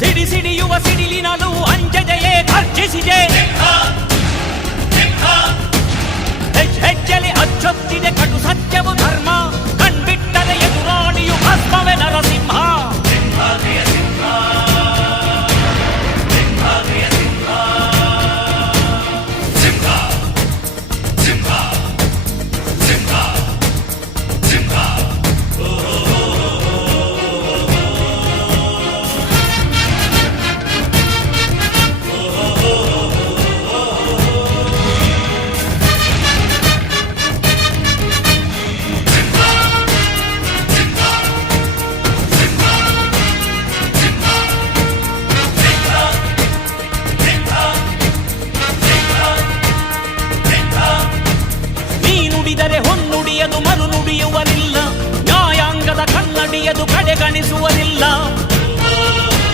ಸಿಡಿ ಸಿಡಿಯುವ ಸಿಡಿಲಿನಲು ಅಂಜದೆಯೇ ಗರ್ಜಿಸಿದೆ. ಹೆಜ್ಜೆಲಿ ಅಚ್ಚೊತ್ತಿದೆ ಕಟು ಸತ್ಯವು ಧರ್ಮ, ಕಣ್ಬಿಟ್ಟರೆ ಎದುರಾಳಿಯು ಭಸ್ಮವೇ ನರಸಿಂಹ.